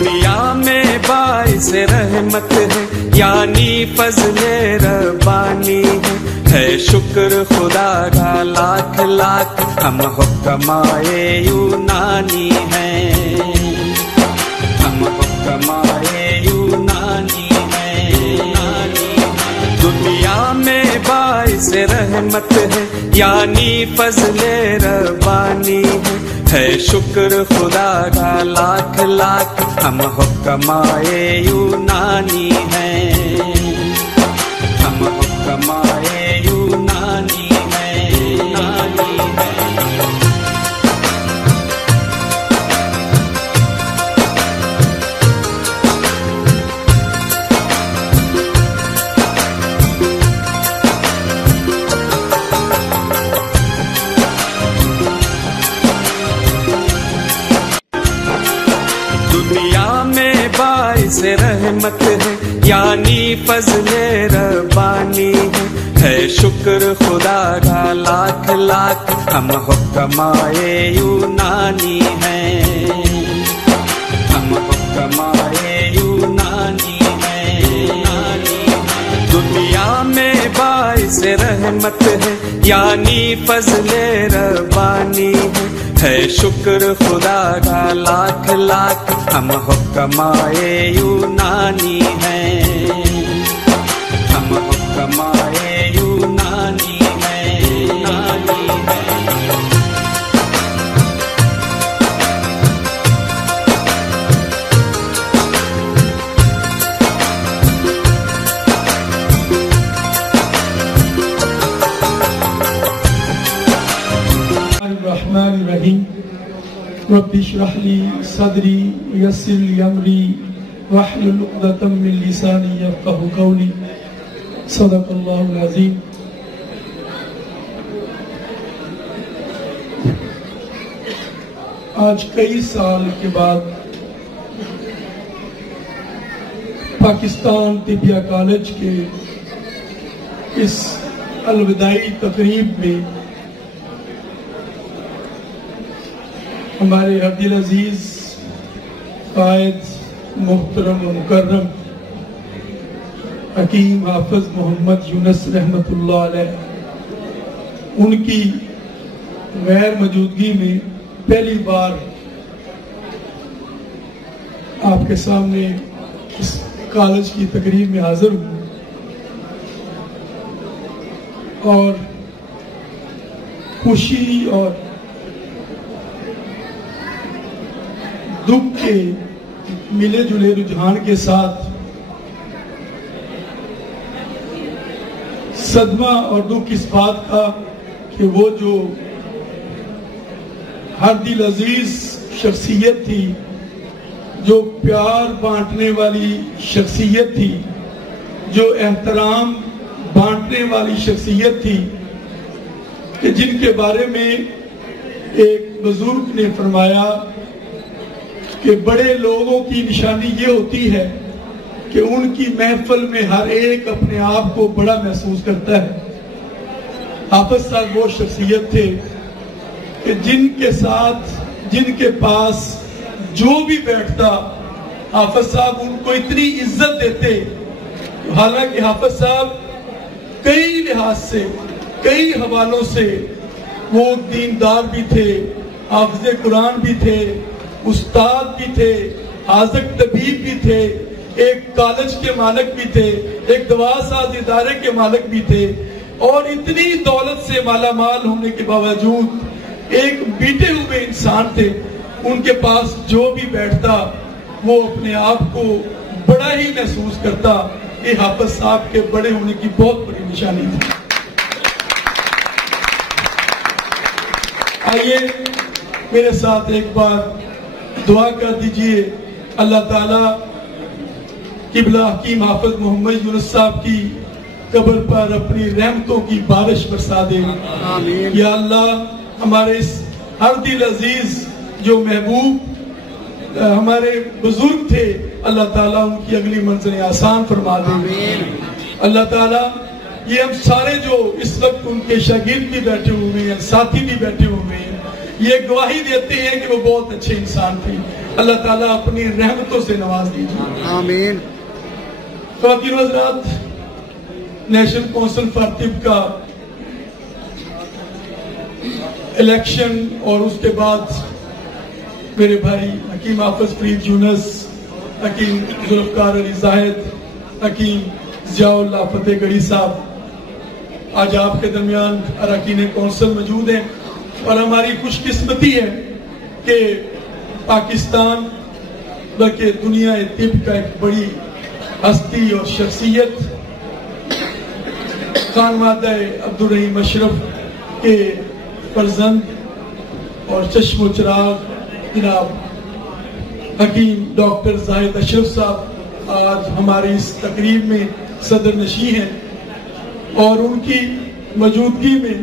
دنیا میں باعث رحمت ہے یعنی فضل ربانی ہے شکر خدا کا لاکھ لاکھ ہم حکمائے یونانی ہیں، ہم حکمائے یونانی ہیں۔ دنیا میں باعث رحمت ہے یعنی فضل ربانی ہے شکر خدا کا لاکھ لاکھ ہم حکمائے یونانی ہیں، ہم حکمائے یونانی ہیں، یونانی ہیں۔ دنیا میں باعث رحمت ہے یعنی فضل ربانی ہے شکر خدا کا لاکھ لاکھ ہم حکمائے یونانی ہیں، ہم حکمائے یونانی ہیں۔ دنیا میں باعث رحمت ہے یعنی فضل ربانی ہے شکر خدا کا لاکھ لاکھ ہم حکمائے یونانی ہیں، ہم حکمائے یونانی ہیں، یونانی ہیں۔ الرحمن الرحیم رب اشرح لی صدری ویسر لی امری واحلل عقدۃ من لسانی یفقہوا قولی صدق اللہ العظیم۔ آج کئی سال کے بعد پاکستان طبیہ کالج کے اس الوداعی تقریب میں ہمارے عبد العزیز قائد محترم و مکرم حکیم حافظ محمد یونس رحمت اللہ علیہ، ان کی غیر موجودگی میں پہلی بار آپ کے سامنے اس کالج کی تقریب میں حاضر ہوں، اور خوشی اور دکھ کے ملے جلے رجحان کے ساتھ صدمہ اور دکھ اس بات کا کہ وہ جو ہر دل عزیز شخصیت تھی، جو پیار بانٹنے والی شخصیت تھی، جو احترام بانٹنے والی شخصیت تھی، کہ جن کے بارے میں ایک بزرگ نے فرمایا کہ بڑے لوگوں کی نشانی یہ ہوتی ہے کہ ان کی محفل میں ہر ایک اپنے آپ کو بڑا محسوس کرتا ہے۔ حافظ صاحب وہ شخصیت تھے کہ جن کے ساتھ، جن کے پاس جو بھی بیٹھتا، حافظ صاحب ان کو اتنی عزت دیتے۔ حالانکہ حافظ صاحب کئی لحاظ سے، کئی حوالوں سے وہ دیندار بھی تھے، حافظ قرآن بھی تھے، استاد بھی تھے، حاذق طبیب بھی تھے، ایک کالج کے مالک بھی تھے، ایک دوا ساز ادارے کے مالک بھی تھے، اور اتنی دولت سے مالا مال ہونے کے باوجود ایک بیٹے ہوئے انسان تھے۔ ان کے پاس جو بھی بیٹھتا وہ اپنے آپ کو بڑا ہی محسوس کرتا۔ یہ حافظ صاحب کے بڑے ہونے کی بہت بڑی نشانی تھی۔ آئیے میرے ساتھ ایک بار دعا کر دیجئے، اللہ تعالیٰ قبلہ حکیم حافظ محمد یونس صاحب کی قبر پر اپنی رحمتوں کی بارش برسا دے۔ یا اللہ ہمارے اس ہر دل عزیز جو محبوب ہمارے بزرگ تھے، اللہ تعالیٰ ان کی اگلی منزلیں آسان فرما دے۔ اللہ تعالیٰ یہ ہم سارے جو اس وقت ان کے شاگرد بھی بیٹھے ہوئے ہیں، ساتھی بھی بیٹھے ہوئے ہیں، یہ گواہی دیتے ہیں کہ وہ بہت اچھے انسان تھے۔ اللہ تعالیٰ اپنی رحمتوں سے نواز دیجیے، آمین۔ خواتین و حضرات، نیشنل کونسل فار طب کا الیکشن اور اس کے بعد میرے بھائی حکیم حافظ فرید یونس، حکیم ذوالفقار علی زاہد، حکیم ضیاء اللہ فتح گڑھی صاحب آج آپ کے درمیان اراکین کونسل موجود ہیں، اور ہماری خوش قسمتی ہے کہ پاکستان بلکہ دنیا طب کا ایک بڑی ہستی اور شخصیت خانوادہ عبدالرحیم اشرف کے فرزند اور چشم و چراغ جناب حکیم ڈاکٹر زاہد اشرف صاحب آج ہماری اس تقریب میں صدر نشین ہیں، اور ان کی موجودگی میں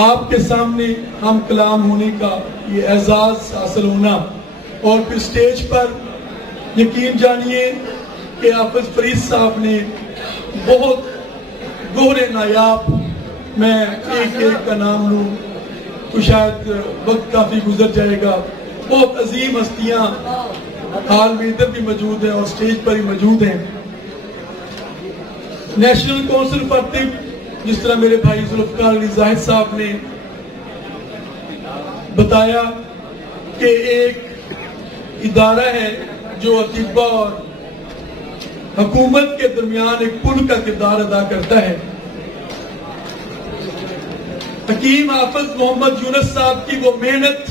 آپ کے سامنے ہم کلام ہونے کا یہ اعزاز حاصل ہونا، اور پھر سٹیج پر یقین جانیے کہ حافظ فرید صاحب نے بہت گہرے نایاب، میں ایک ایک کا نام لوں تو شاید وقت کافی گزر جائے گا، بہت عظیم ہستیاں حال میں ادھر بھی موجود ہیں اور سٹیج پر ہی موجود ہیں۔ نیشنل کونسل فار طب، جس طرح میرے بھائی ذوالفقار علی زاہد صاحب نے بتایا کہ ایک ادارہ ہے جو اطباء اور حکومت کے درمیان ایک پل کا کردار ادا کرتا ہے۔ حکیم حافظ محمد یونس صاحب کی وہ محنت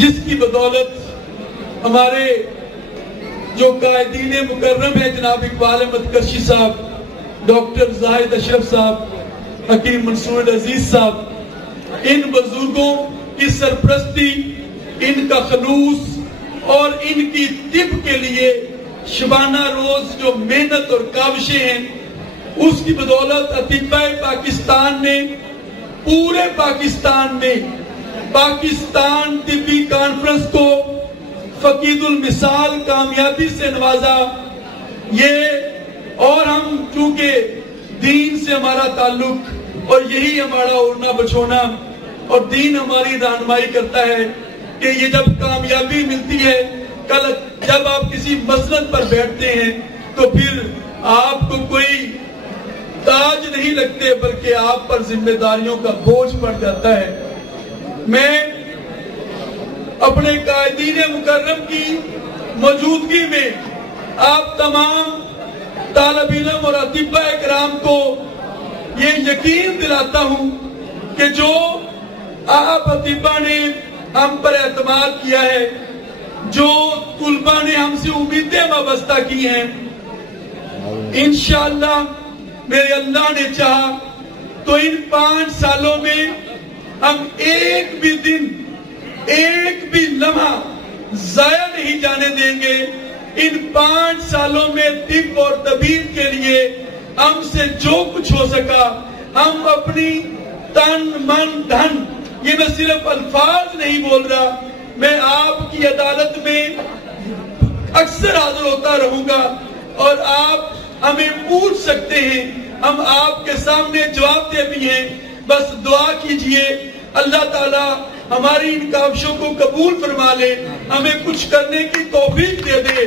جس کی بدولت ہمارے جو قائدین مکرم ہیں جناب اقبال احمد کرشی صاحب، ڈاکٹر زاہد اشرف صاحب، حکیم منصور عزیز صاحب، ان بزرگوں کی سرپرستی، ان کا خلوص اور ان کی طب کے لیے شبانہ روز جو محنت اور کاوشیں ہیں، اس کی بدولت اطباء پاکستان نے پورے پاکستان میں پاکستان طبی کانفرنس کو فقید المثال کامیابی سے نوازا۔ یہ اور ہم چونکہ دین سے ہمارا تعلق اور یہی ہمارا اڑنا بچھونا اور دین ہماری رہنمائی کرتا ہے کہ یہ جب کامیابی ملتی ہے، کل جب آپ کسی مسند پر بیٹھتے ہیں تو پھر آپ کو کوئی تاج نہیں لگتے بلکہ آپ پر ذمہ داریوں کا بوجھ پڑ جاتا ہے۔ میں اپنے قائدین مکرم کی موجودگی میں آپ تمام طالب علم اور اطباء کرام کو یہ یقین دلاتا ہوں کہ جو آپ اطباء نے ہم پر اعتماد کیا ہے، جو طلباء نے ہم سے امیدیں وابستہ کی ہیں، انشاءاللہ میرے اللہ نے چاہا تو ان 5 سالوں میں ہم ایک بھی دن، ایک بھی لمحہ ضائع نہیں جانے دیں گے۔ ان 5 سالوں میں طب اور طبیب کے لیے ہم سے جو کچھ ہو سکا، ہم اپنی تن من دھن، یہ میں صرف الفاظ نہیں بول رہا، میں آپ کی عدالت میں اکثر حاضر ہوتا رہوں گا، اور آپ ہمیں پوچھ سکتے ہیں، ہم آپ کے سامنے جواب دے بھی ہیں۔ بس دعا کیجئے اللہ تعالیٰ ہماری ان کاوشوں کو قبول فرما لے، ہمیں کچھ کرنے کی توفیق دے دے۔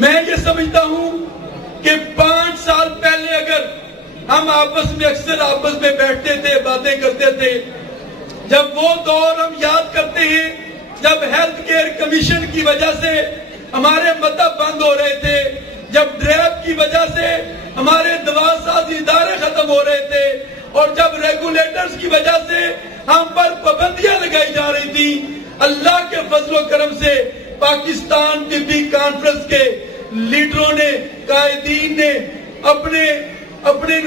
میں یہ سمجھتا ہوں کہ 5 سال پہلے اگر ہم آپس میں بیٹھتے تھے، باتیں کرتے تھے، جب وہ دور ہم یاد کرتے ہیں جب ہیلتھ کیئر کمیشن کی وجہ سے ہمارے مطب بند ہو رہے تھے، جب ڈریپ کی وجہ سے ہمارے دوا سازی ادارے ختم ہو رہے تھے، اور جب ریگولیٹرز کی وجہ سے ہم پر پابندیاں لگائی جا رہی تھی، اللہ کے فضل و کرم سے پاکستان طبی کانفرنس کے لیڈروں نے، قائدین نے اپنے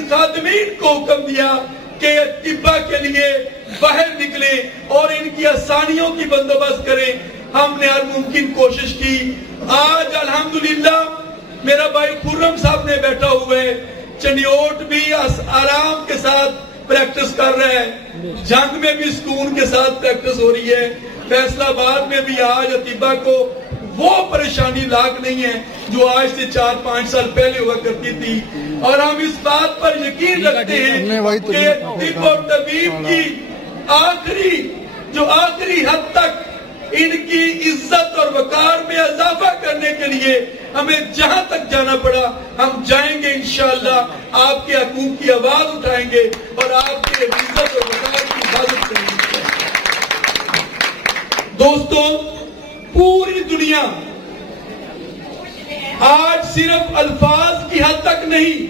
خادمین کو حکم دیا کہ طبا کے لیے باہر نکلیں اور ان کی آسانیوں کی بندوبست کریں۔ ہم نے ہر ممکن کوشش کی۔ آج الحمدللہ میرا بھائی خرم صاحب نے بیٹھا ہوئے، چنیوٹ بھی آرام کے ساتھ پریکٹس کر رہا ہے، جنگ میں بھی سکون کے ساتھ پریکٹس ہو رہی ہے، فیصلہ آباد میں بھی آج اطباء کو وہ پریشانی لاحق نہیں ہے جو آج سے 4-5 سال پہلے ہوا کرتی تھی، اور ہم اس بات پر یقین رکھتے ہیں کہ طب اور طبیب کی آخری حد تک ان کی عزت اور وقار میں اضافہ کرنے کے لیے ہمیں جہاں تک جانا پڑا ہم جائیں گے انشاءاللہ. آپ کے حقوق کی آواز اٹھائیں گے اور آپ کے عزت اور وقار کی حفاظت کریں گے. دوستو، پوری دنیا آج صرف الفاظ کی حد تک نہیں،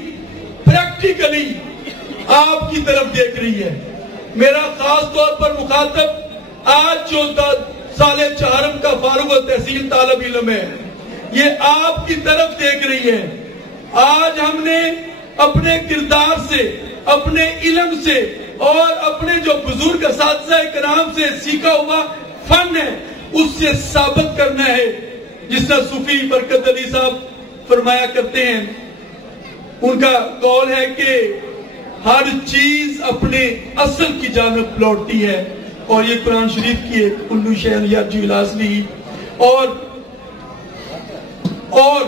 پریکٹیکلی آپ کی طرف دیکھ رہی ہے. میرا خاص طور پر مخاطب آج جو سال چہارم کا فارغ التحصیل طالب علم ہے، یہ آپ کی طرف دیکھ رہی ہے. آج ہم نے اپنے کردار سے، اپنے علم سے اور اپنے جو بزرگ اساتذہ کرام سے سیکھا ہوا فن ہے اس سے ثابت کرنا ہے. جس طرح صوفی برکت علی صاحب فرمایا کرتے ہیں، ان کا قول ہے کہ ہر چیز اپنے اصل کی جانب لوٹتی ہے، اور یہ قرآن شریف کی ایک کلو شیء یرجع الی اصلہ. اور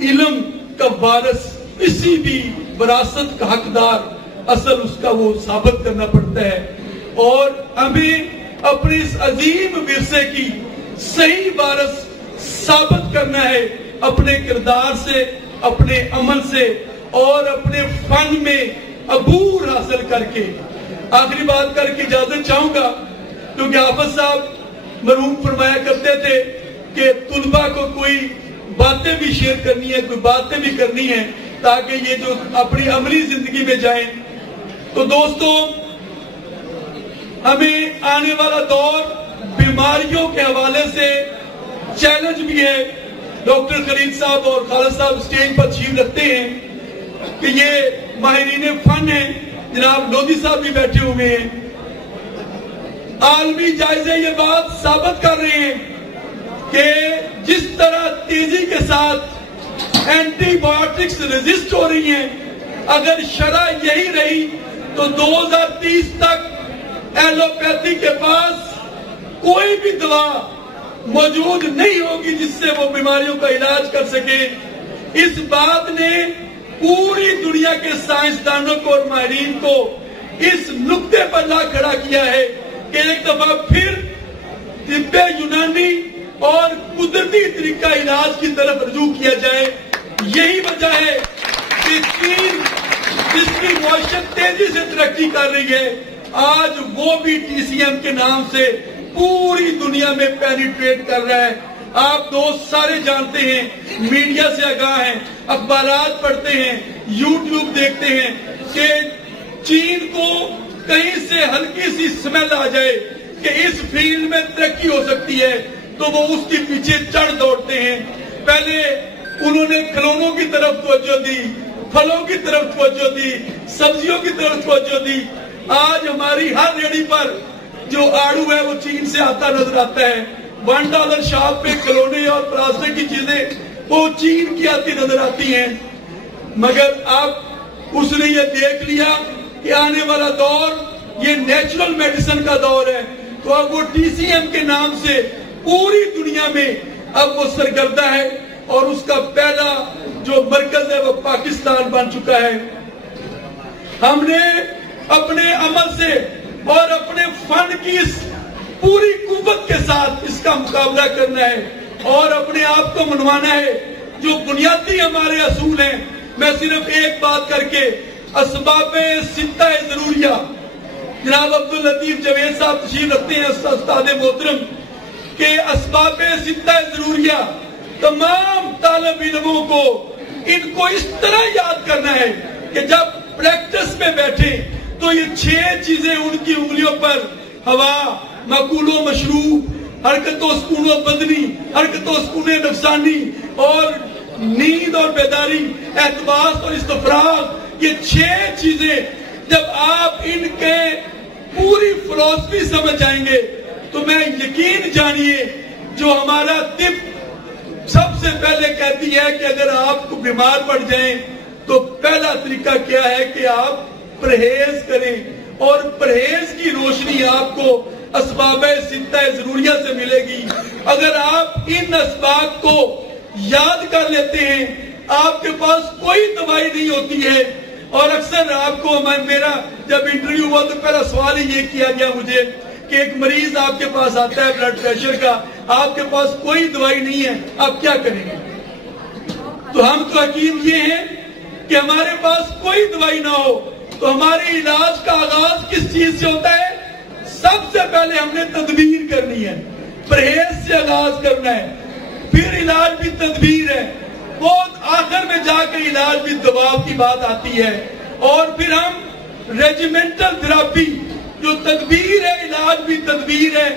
علم کا وارث، کسی بھی وراثت کا حقدار، اصل اس کا وہ ثابت کرنا پڑتا ہے. اور ہمیں اپنے اس عظیم ورثے کی صحیح وارث ثابت کرنا ہے اپنے کردار سے، اپنے عمل سے اور اپنے فن میں عبور حاصل کر کے. آخری بات کر کے اجازت چاہوں گا، کیونکہ حافظ صاحب مرحوم فرمایا کرتے تھے کہ طلباء کو کوئی باتیں بھی شیئر کرنی ہے، کوئی باتیں بھی کرنی ہے تاکہ یہ جو اپنی عملی زندگی میں جائیں. تو دوستو، ہمیں آنے والا دور بیماریوں کے حوالے سے چیلنج بھی ہے. ڈاکٹر خلیل صاحب اور خالد صاحب اسٹیج پر تشریف رکھتے ہیں کہ یہ ماہرین فن ہیں. جناب لودھی صاحب بھی بیٹھے ہوئے ہیں. عالمی جائزے یہ بات ثابت کر رہے ہیں کہ جس طرح تیزی کے ساتھ اینٹی بایوٹکس ریزسٹ ہو رہی ہیں، اگر شرح یہی رہی تو 2030 تک ایلوپیتھی کے پاس کوئی بھی دوا موجود نہیں ہوگی جس سے وہ بیماریوں کا علاج کر سکے. اس بات نے پوری دنیا کے سائنسدانوں کو اور ماہرین کو اس نقطے پر لا کھڑا کیا ہے کہ ایک دفعہ پھر طب یونانی اور قدرتی طریقہ علاج کی طرف رجوع کیا جائے. یہی وجہ ہے کہ چین جس کی معیشت تیزی سے ترقی کر رہی ہے، آج وہ بھی ٹی سی ایم کے نام سے پوری دنیا میں پینیٹریٹ کر رہا ہے. آپ دوست سارے جانتے ہیں، میڈیا سے آگاہ ہیں، اخبارات پڑھتے ہیں، یوٹیوب دیکھتے ہیں کہ چین کو کہیں سے ہلکی سی سمیل آ جائے کہ اس فیلڈ میں ترقی ہو سکتی ہے تو وہ اس کے پیچھے چڑھ دوڑتے ہیں. پہلے انہوں نے کھلونوں کی طرف توجہ دی، پھلوں کی طرف توجہ دی، سبزیوں کی طرف توجہ دی. آج ہماری ہر ریڑھی پر جو آڑو ہے وہ چین سے آتا نظر آتا ہے. $1 شاپ پہ کھلونے اور پلاسٹک کی چیزیں وہ چین کی آتی نظر آتی ہیں. مگر اب اس نے یہ دیکھ لیا کہ آنے والا دور یہ نیچرل میڈیسن کا دور ہے، تو اب وہ ٹی سی ایم کے نام سے پوری دنیا میں اب وہ سرگردہ ہے اور اس کا پہلا جو مرکز ہے وہ پاکستان بن چکا ہے. ہم نے اپنے عمل سے اور اپنے فن کی اس پوری قوت کے ساتھ اس کا مقابلہ کرنا ہے اور اپنے آپ کو منوانا ہے. جو بنیادی ہمارے اصول ہیں، میں صرف ایک بات کر کے اسباب ستہ ضروریہ، جناب عبداللطیف جوید صاحب تشریف رکھتے ہیں استاد محترم، کہ اسباب ستہ ضروریہ تمام طالب علموں کو ان کو اس طرح یاد کرنا ہے کہ جب پریکٹس میں بیٹھے تو یہ 6 چیزیں ان کی انگلیوں پر ہوا، معقول و مشروع، حرکت و سکون و بدنی، حرکت و سکون نفسانی اور نیند اور بیداری، احتباس اور استفراغ، یہ 6 چیزیں جب آپ ان کے پوری فلسفی سمجھ جائیں گے تو میں یقین جانیے جو ہمارا طب سب سے پہلے کہتی ہے کہ اگر آپ کو بیمار پڑ جائیں تو پہلا طریقہ کیا ہے کہ آپ پرہیز کریں، اور پرہیز کی روشنی آپ کو اسباب ستہ ضروریہ سے ملے گی. اگر آپ ان اسباب کو یاد کر لیتے ہیں، آپ کے پاس کوئی دوائی نہیں ہوتی ہے اور اکثر آپ کو میرا جب انٹرویو ہوا تو پہلا سوال ہی یہ کیا گیا مجھے کہ ایک مریض آپ کے پاس آتا ہے بلڈ پریشر کا، آپ کے پاس کوئی دوائی نہیں ہے، آپ کیا کریں گے؟ تو ہم تو حکیم یہ ہیں کہ ہمارے پاس کوئی دوائی نہ ہو تو ہمارے علاج کا آغاز کس چیز سے ہوتا ہے؟ سب سے پہلے ہم نے تدبیر کرنی ہے، پرہیز سے آغاز کرنا ہے، پھر علاج بھی تدبیر ہے، بہت آخر میں جا کر علاج بھی دباؤ کی بات آتی ہے، اور پھر ہم ریجیمنٹل تھراپی جو تدبیر ہے، علاج بھی تدبیر ہے،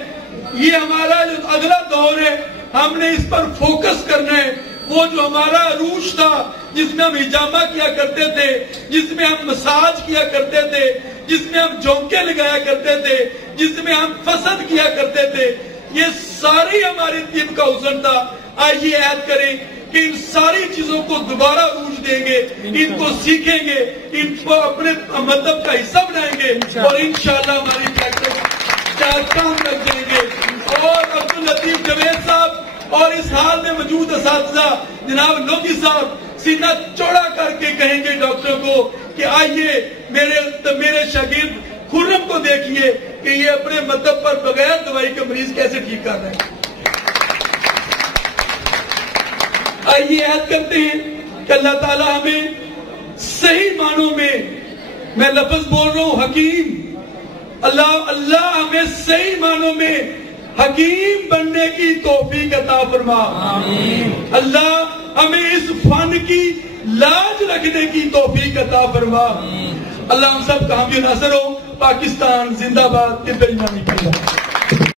یہ ہمارا جو اگلا دور ہے ہم نے اس پر فوکس کرنا ہے۔ وہ جو ہمارا عروج تھا جس میں ہم ہجامہ کیا کرتے تھے، جس میں ہم مساج کیا کرتے تھے، جس میں ہم جھونکے لگایا کرتے تھے، جس میں ہم فسد کیا کرتے تھے، یہ ساری ہماری طب کا حسن تھا۔ آئیے عہد کریں کہ ان ساری چیزوں کو دوبارہ عروج دیں گے، ان کو سیکھیں گے، ان کو اپنے مطلب کا حصہ بنائیں گے، اور انشاءاللہ ہماری پریکٹس چار کام کر دیں گے۔ اور عبداللطیف جاوید صاحب اور اس حال میں موجود اساتذہ جناب لودھی صاحب سینہ چوڑا کر کے کہیں گے ڈاکٹروں کو کہ آئیے میرے شاگرد خرم کو دیکھیے کہ یہ اپنے مطلب پر بغیر دوائی کے مریض کیسے ٹھیک کر رہے ہیں۔ آئیے عہد کرتے ہیں کہ اللہ تعالیٰ ہمیں صحیح معنوں میں لفظ بول رہا ہوں حکیم، اللہ ہمیں صحیح معنوں میں حکیم بننے کی توفیق عطا فرما۔ آمین۔ اللہ ہمیں اس فن کی لاج رکھنے کی توفیق عطا فرما۔ اللہ ہم سب کا حامی و ناصر ہو۔ پاکستان زندہ باد، طب ایمانی کی